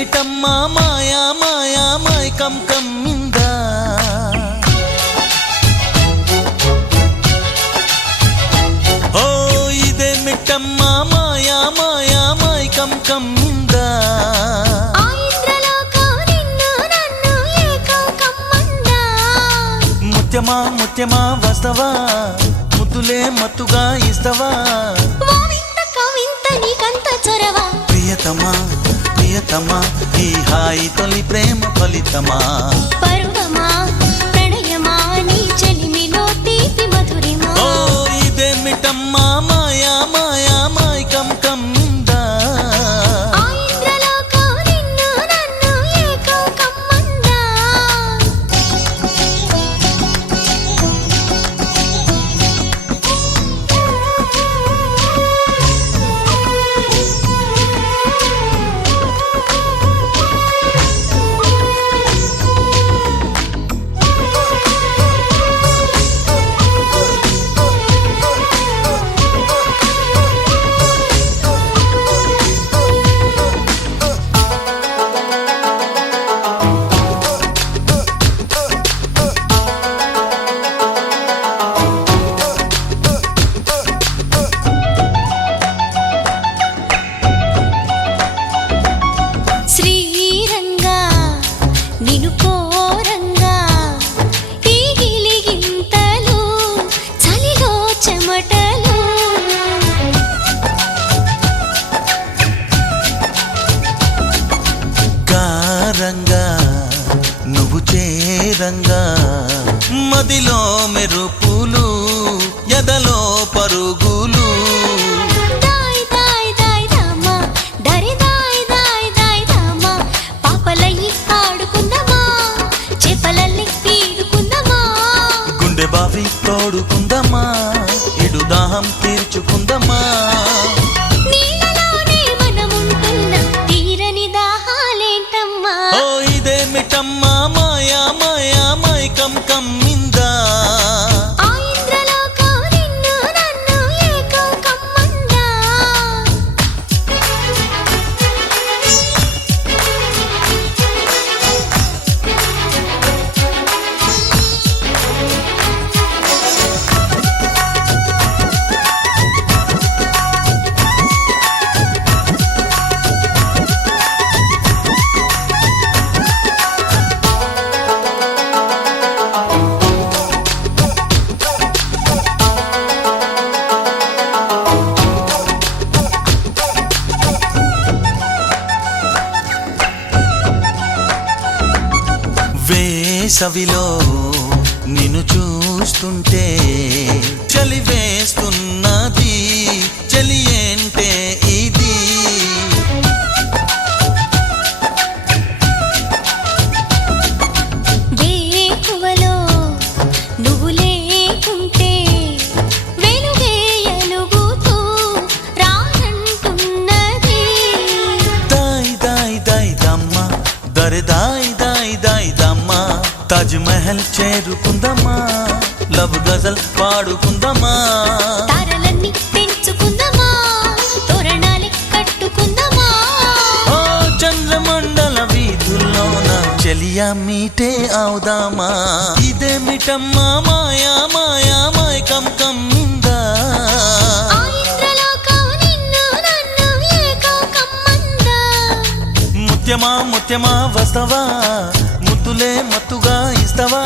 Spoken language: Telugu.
ఇదేమిటమ్మా మాయా మాయా మైకం కమ్మిందా ఓ ఇదేమిటమ్మా మాయా మాయా మైకం కమ్మిందా ముత్యమా ముత్యమా వస్తవా ముద్దులే మత్తుగా ఇస్తవా ప్రియతమా ప్రియతమా ఈ హాయి తొలి ప్రేమ ఫలితమా పరువమా ప్రణయమా నీ చెలిమిలో తీపి మధురిమా ఓ ఇదేమిటమ్మా మాయా మాయా మైకం కమ్మిందా రంగా నువ్వు చేరంగా మదిలో మెరుపులు ఎదలో పరుగులు గుండె బావి తోడుకుందమ్మా ఇడు దాహం తీర్చుకుందమ్మా ఇదేమిటమ్మా మాయా మాయా మైకం కమ్మిందా వేసవిలో నిన్ను చూస్తుంటే చలి వేస్తున్నది చలి ఏంటే ఇది వేకువలో నువ్వు లేకుంటే వెలుగే ఎలుగుతూ రానంటున్నది దాయ్ దాయ్ దాయ్ దమ్మ దరి దాయ్ దాయ్ దాయ్ దమ్మ తాజ్ మహల్ చేరుకుందమ్మా లవ్ గజల్ పాడుకుందమ్మా తారలన్నీ పెంచుకుందమా తోరణాలే కట్టుకుందమా ఓ చంద్రమండల వీధుల్లోన చెలియా మీటే అవుదామా ఇదేమిటమ్మా మాయా మాయా మైకం కమ్మిందా ముత్యమా ముత్యమా వస్తవా ముద్దులే మత్తుగా ఇస్తవా